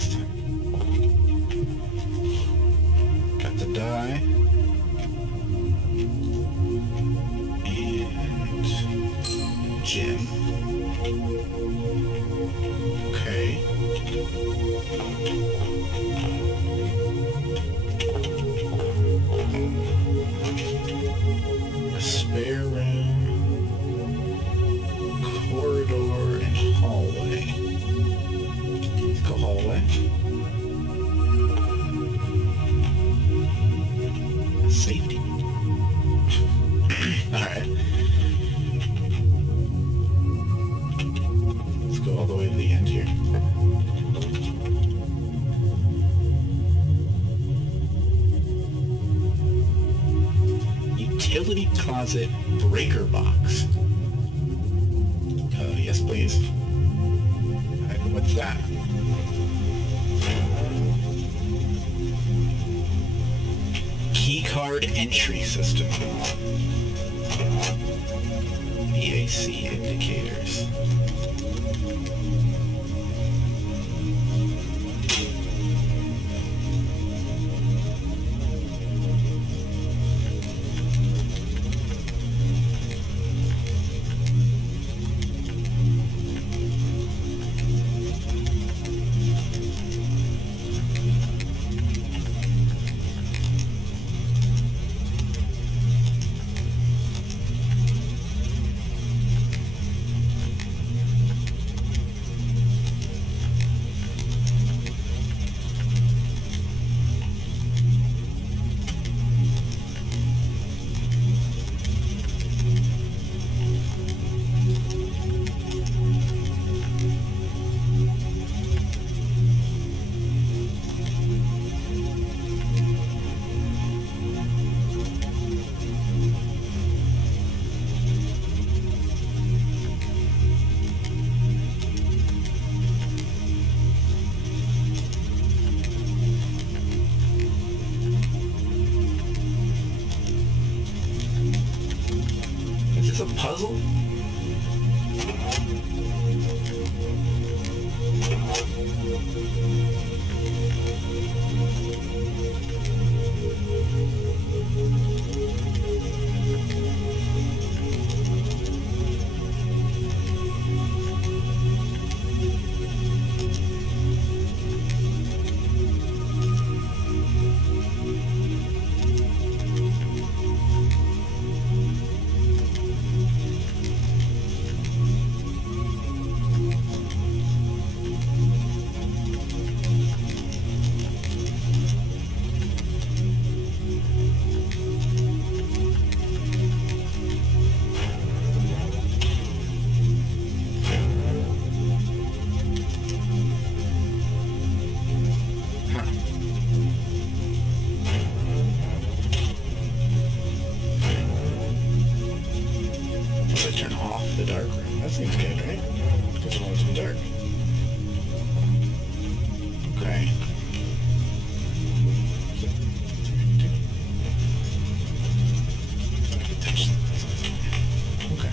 last time. Got the die. And gem. Okay. A spare room, corridor, and hallway. Let's go hallway. Safety. Alright. Let's go all the way to the end here. Utility closet breaker box. Yes, please. What's that? Keycard entry system. VAC indicators. A puzzle? Turn off the dark room. That seems good, right? Doesn't want it to be dark. Okay. Okay.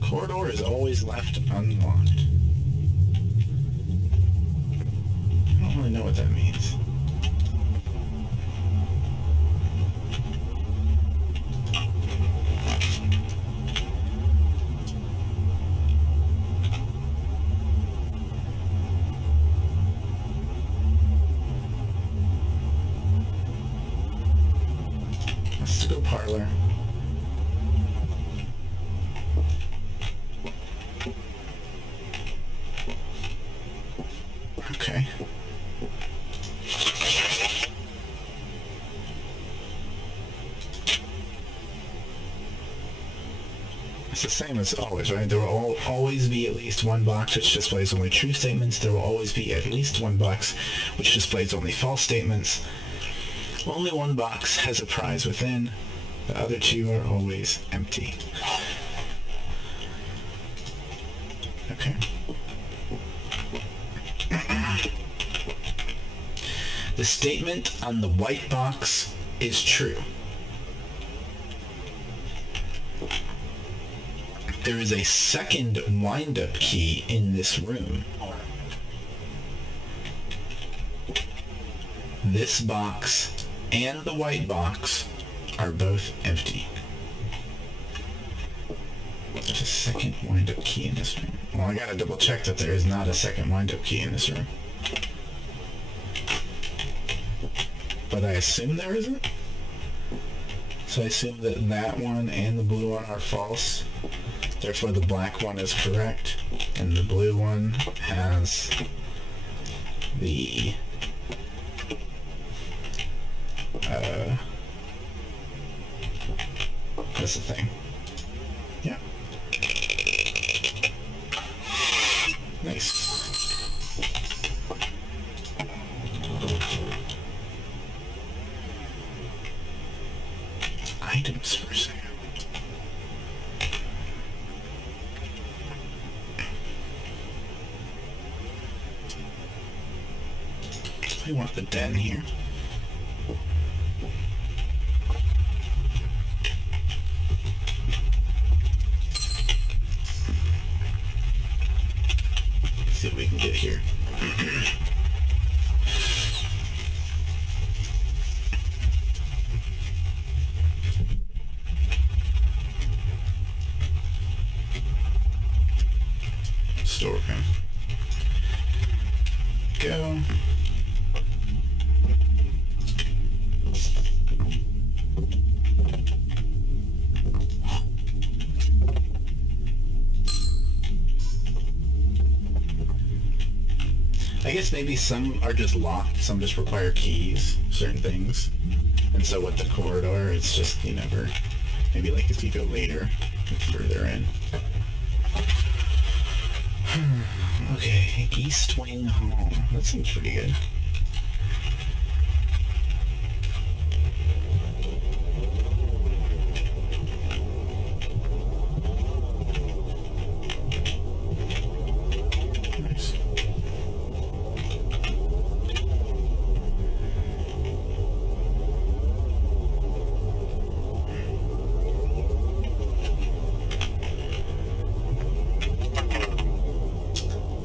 Corridor is always left unlocked. I don't really know what that means. Let's go parlor. Okay. It's the same as always, right? There will always be at least one box which displays only true statements. There will always be at least one box which displays only false statements. Only one box has a prize within. The other two are always empty. Okay. The statement on the white box is true. There is a second wind-up key in this room. This box and the white box are both empty. There's a second wind-up key in this room. Well, I gotta double check that there is not a second wind-up key in this room. But I assume there isn't. So I assume that that one and the blue one are false. Therefore the black one is correct. And the blue one has the that's the thing. Yeah. Nice. Items for sale. I want the den here. Let's see what we can get here. Storeroom. Go. I guess maybe some are just locked, some just require keys, certain things. And so with the corridor, it's just, you never, maybe like if you go later, further in. Okay, East Wing Hall. That seems pretty good. Nice.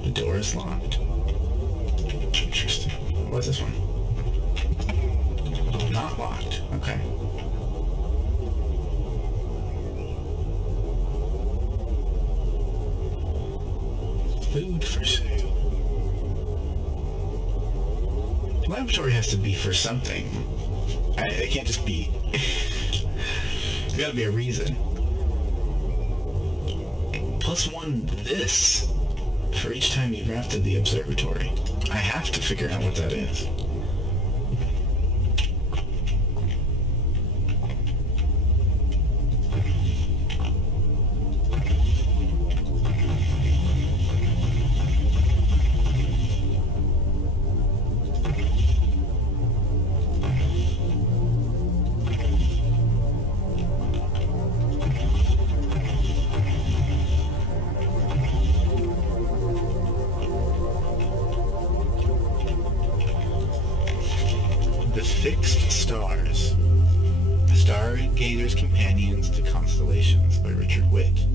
The door is locked. Interesting. What's this one? Not locked. Okay. Food for sale. Laboratory has to be for something. It can't just be. There's gotta be a reason. +1 this for each time you've rafted the observatory. I have to figure out what that is. The Fixed Stars. Stargater's Companions to Constellations by Richard Witt.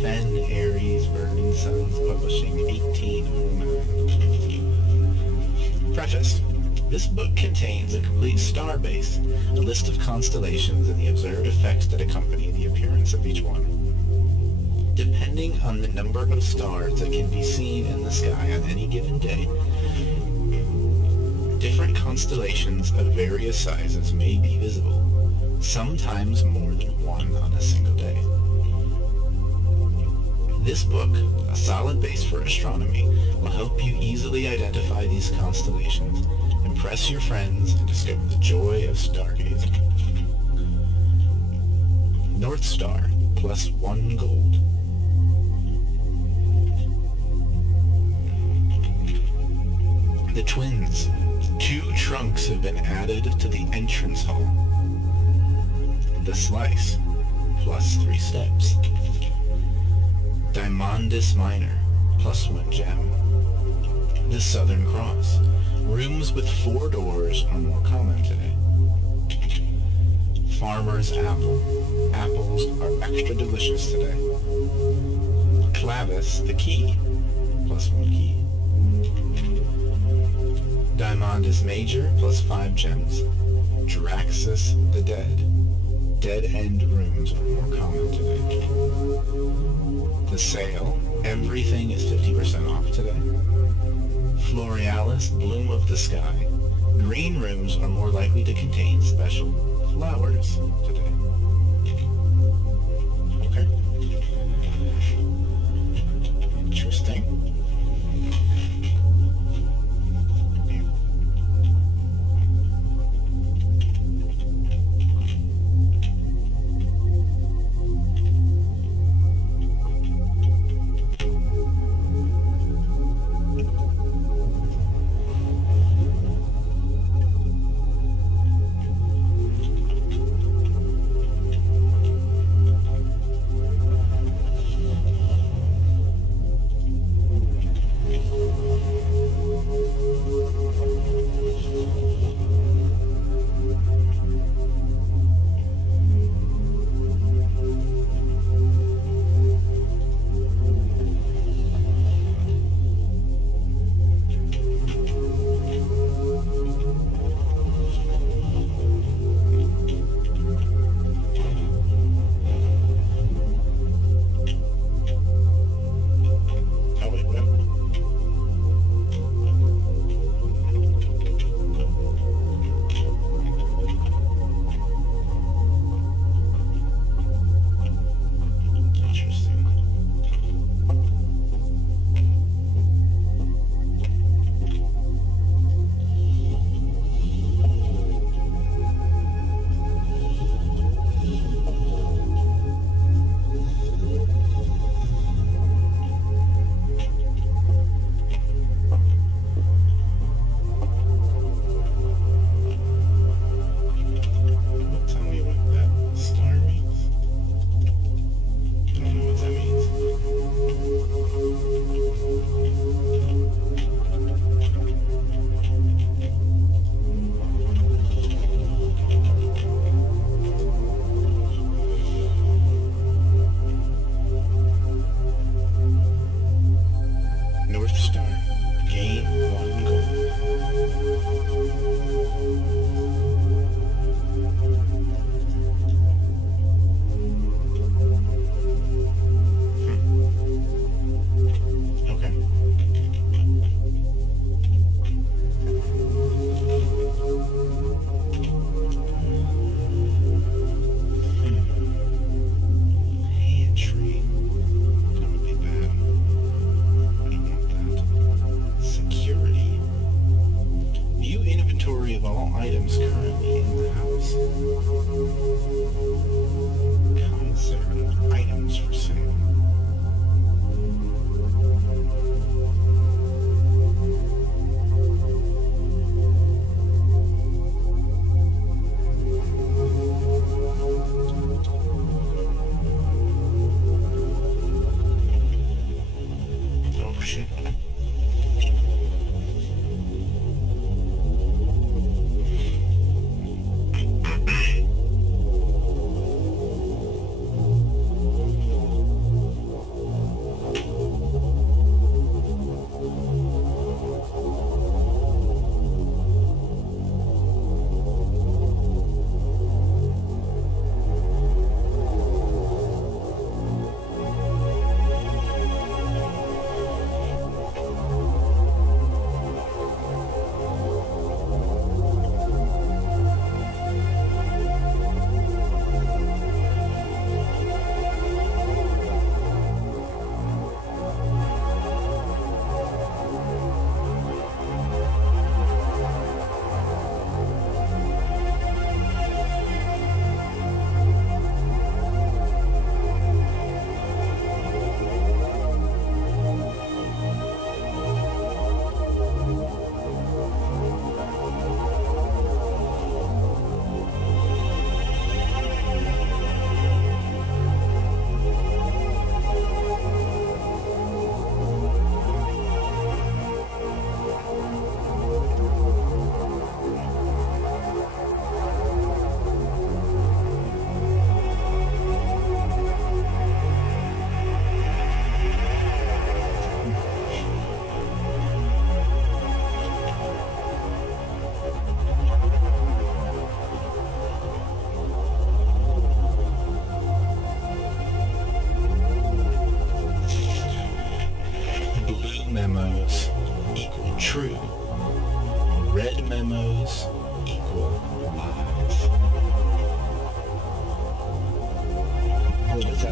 Fen, Aries, Vernon Sons Publishing, 1809. Preface. This book contains a complete star base, a list of constellations, and the observed effects that accompany the appearance of each one. Depending on the number of stars that can be seen in the sky on any given day, different constellations of various sizes may be visible, sometimes more than one on a single day. This book, a solid base for astronomy, will help you easily identify these constellations, impress your friends, and discover the joy of stargazing. North Star, plus 1 gold. The twins. 2 trunks have been added to the entrance hall. The slice, plus 3 steps. Diamondus Minor, plus 1 gem. The Southern Cross. Rooms with 4 doors are more common today. Farmer's Apple. Apples are extra delicious today. Clavis, the key, plus 1 key. Diamondus Major, plus 5 gems. Draxus the Dead. Dead-end rooms are more common today. The Sale, everything is 50% off today. Florealis, Bloom of the Sky. Green rooms are more likely to contain special flowers today. Okay. Interesting.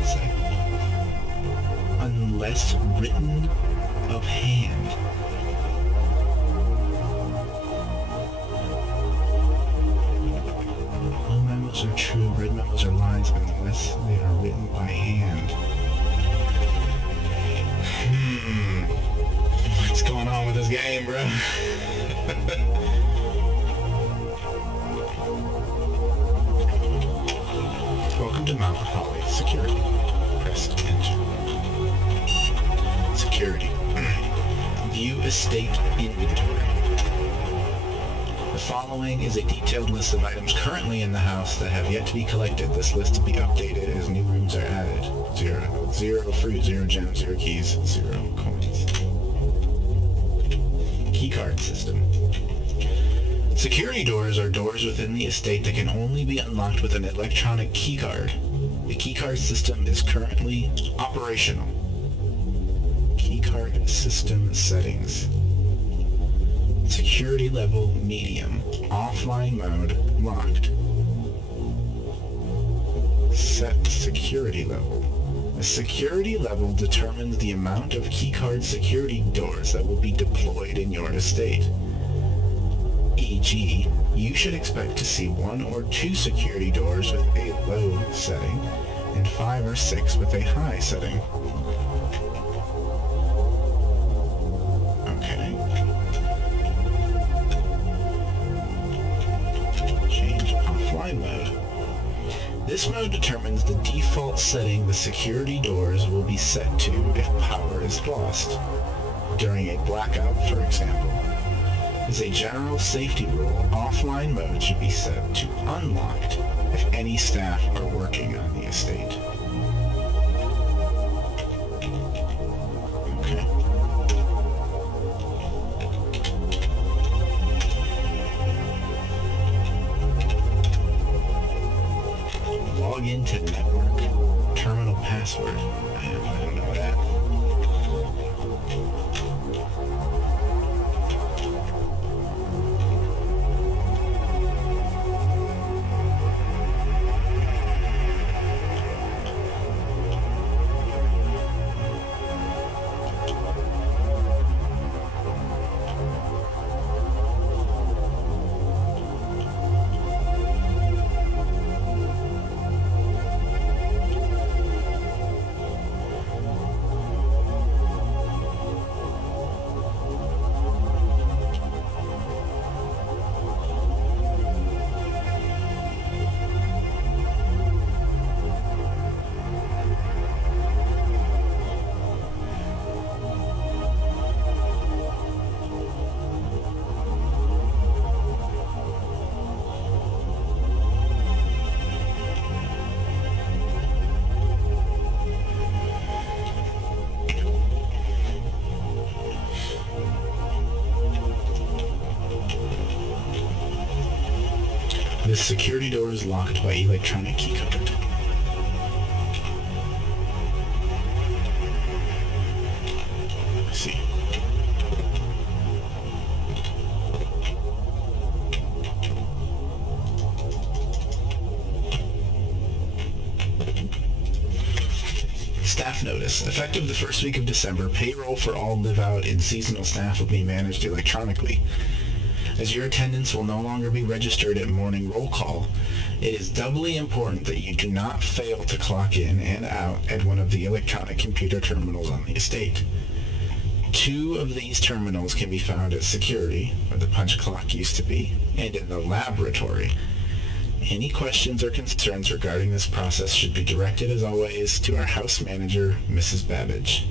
that say? Unless written of hand. All memos are true, red memos are lies unless they are written by hand. What's going on with this game, bro? Welcome to Mount Holly Security. Press enter. Security. View estate inventory. The following is a detailed list of items currently in the house that have yet to be collected. This list will be updated as new rooms are added. Zero fruit, 0 gems, 0 keys, 0 coins. Keycard system. Security doors are doors within the estate that can only be unlocked with an electronic keycard. The keycard system is currently operational. Keycard system settings. Security level medium. Offline mode locked. Set security level. The security level determines the amount of keycard security doors that will be deployed in your estate. E.g., you should expect to see 1 or 2 security doors with a low setting and 5 or 6 with a high setting. Okay. Change offline mode. This mode determines the default setting the security doors will be set to if power is lost. During a blackout, for example. As a general safety rule, offline mode should be set to unlocked if any staff are working on the estate. Okay. Log into network. Terminal password. I don't know that. This security door is locked by electronic keycard. Let's see. Staff notice. Effective the first week of December, payroll for all live-out and seasonal staff will be managed electronically. As your attendance will no longer be registered at morning roll call, it is doubly important that you do not fail to clock in and out at one of the electronic computer terminals on the estate. 2 of these terminals can be found at security, where the punch clock used to be, and in the laboratory. Any questions or concerns regarding this process should be directed, as always, to our house manager, Mrs. Babbage.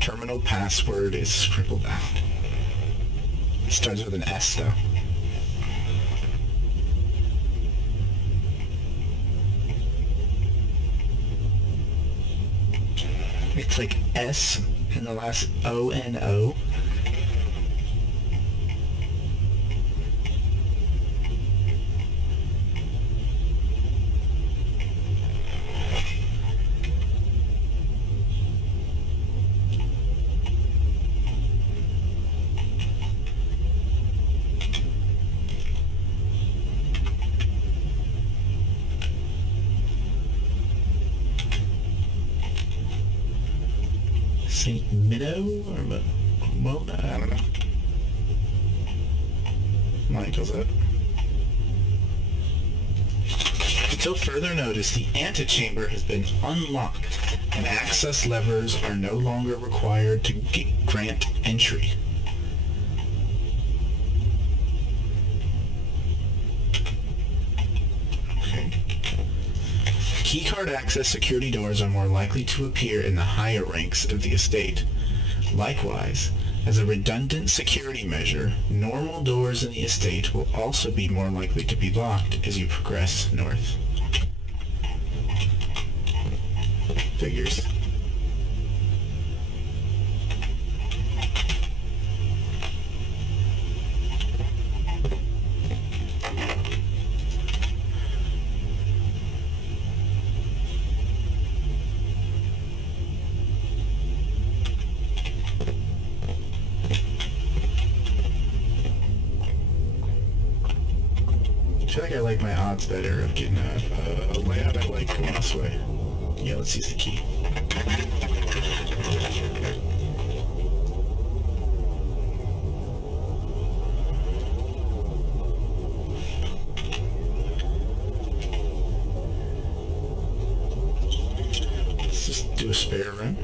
Terminal password is scribbled out. It starts with an S, though. It's like S and the last O-N-O. St. Mido or Mona? I don't know. Michael's up. Until further notice, the antechamber has been unlocked and access levers are no longer required to grant entry. Okay. Keycard access security doors are more likely to appear in the higher ranks of the estate. Likewise, as a redundant security measure, normal doors in the estate will also be more likely to be locked as you progress north. Figures. I feel like I like my odds better of getting a layout I like going this way. Yeah, let's use the key. Let's just do a spare room.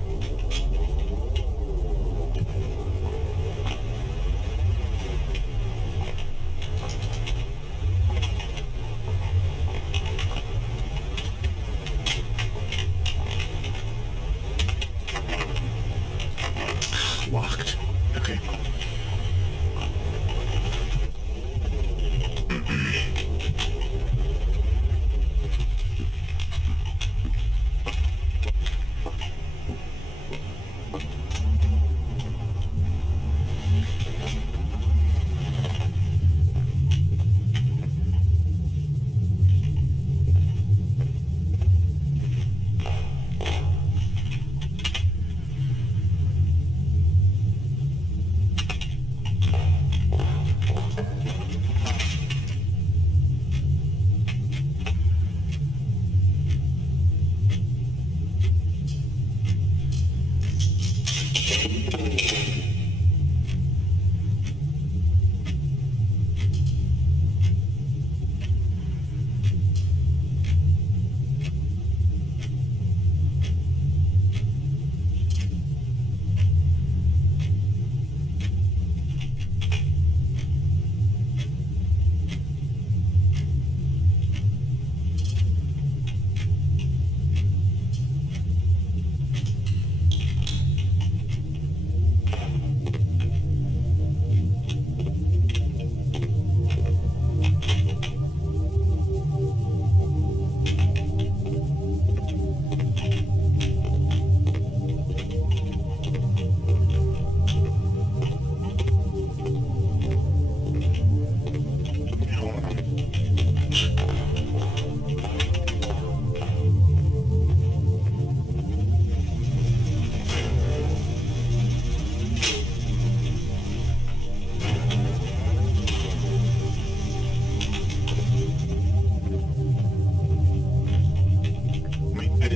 Locked. Okay.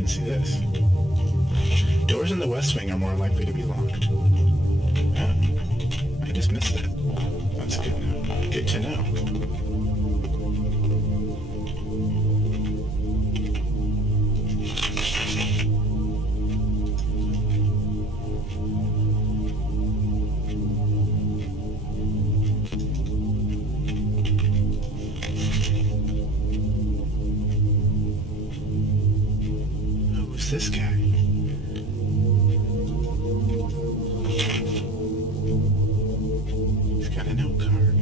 See this. Doors in the west wing are more likely to be locked. I just missed that. That's good. Good to know. This guy. He's got a note card.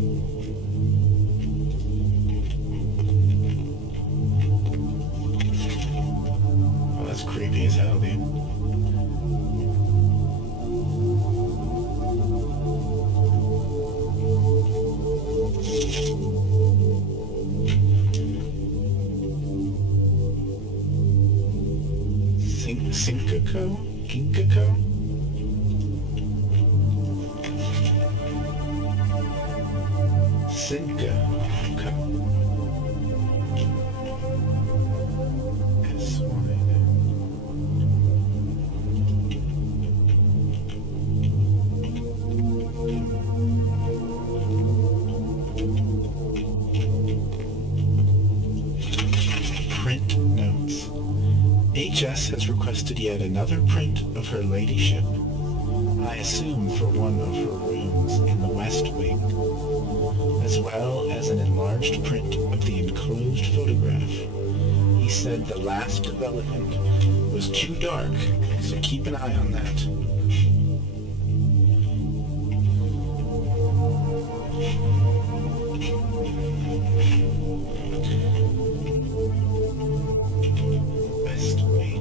Oh, that's creepy as hell, dude. Sinkako? Ginkako? Sinka. Okay. S-Y. has requested yet another print of her ladyship, I assume for one of her rooms in the West Wing, as well as an enlarged print of the enclosed photograph. He said the last development was too dark, so keep an eye on that. West Wing.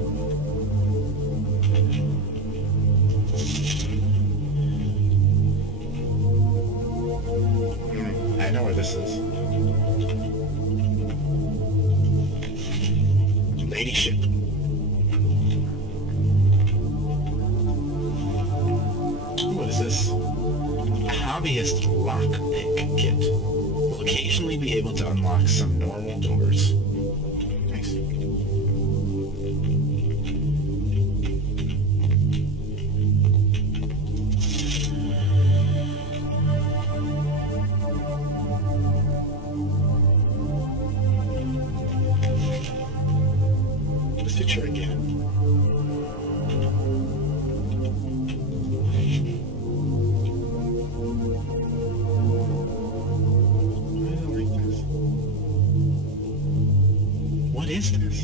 I know where this is. Ladyship. What is this? A hobbyist lockpick kit. Will occasionally be able to unlock some normal doors. Nice. This picture again. I don't like this. What is this?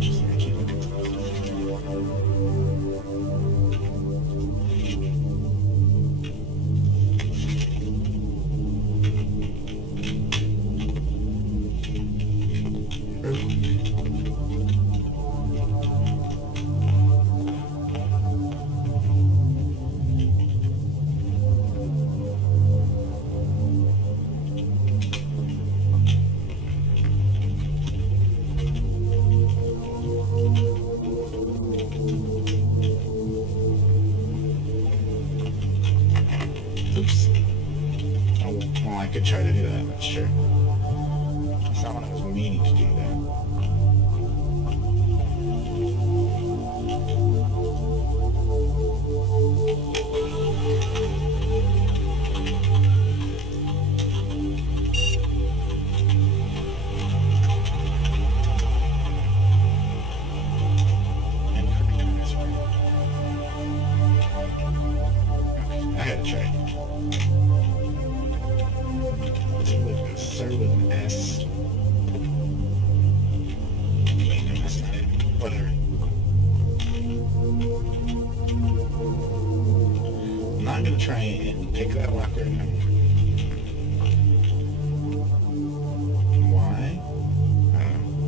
Just I can't look at Oops. Oh, well, I could try to do that, that's true. That's not what I was meaning to do that. I had to try. Start with an S. Wait, no, that's not it. Whatever. I'm not gonna try and pick that lock right now. Why? I don't know.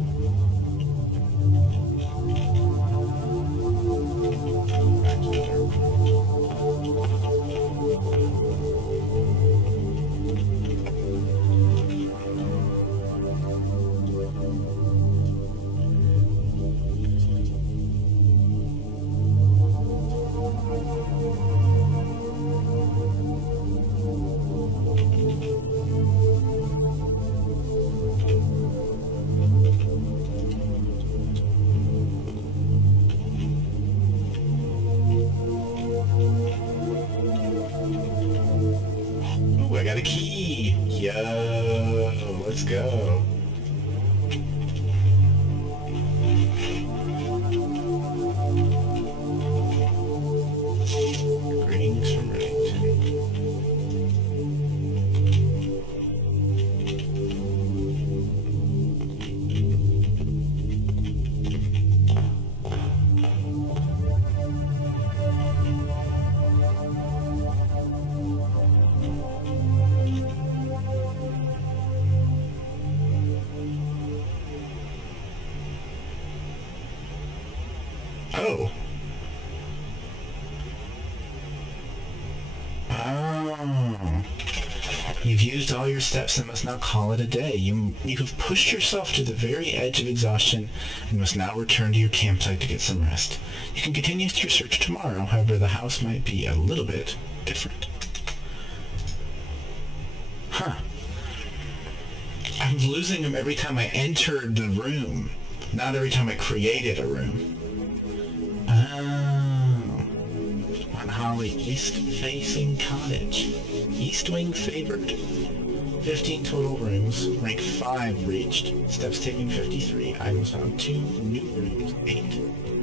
Back to the dark. Ooh, I got a key. Yo, let's go. Greetings from Reddington. Oh. Oh. You've used all your steps and must now call it a day. You have pushed yourself to the very edge of exhaustion and must now return to your campsite to get some rest. You can continue your search tomorrow, however the house might be a little bit different. Huh. I'm losing him every time I entered the room, not every time I created a room. Oh. Unholly east-facing cottage. East wing favored. 15 total rooms. Rank 5 reached. Steps taken 53. Items found 2. New rooms 8.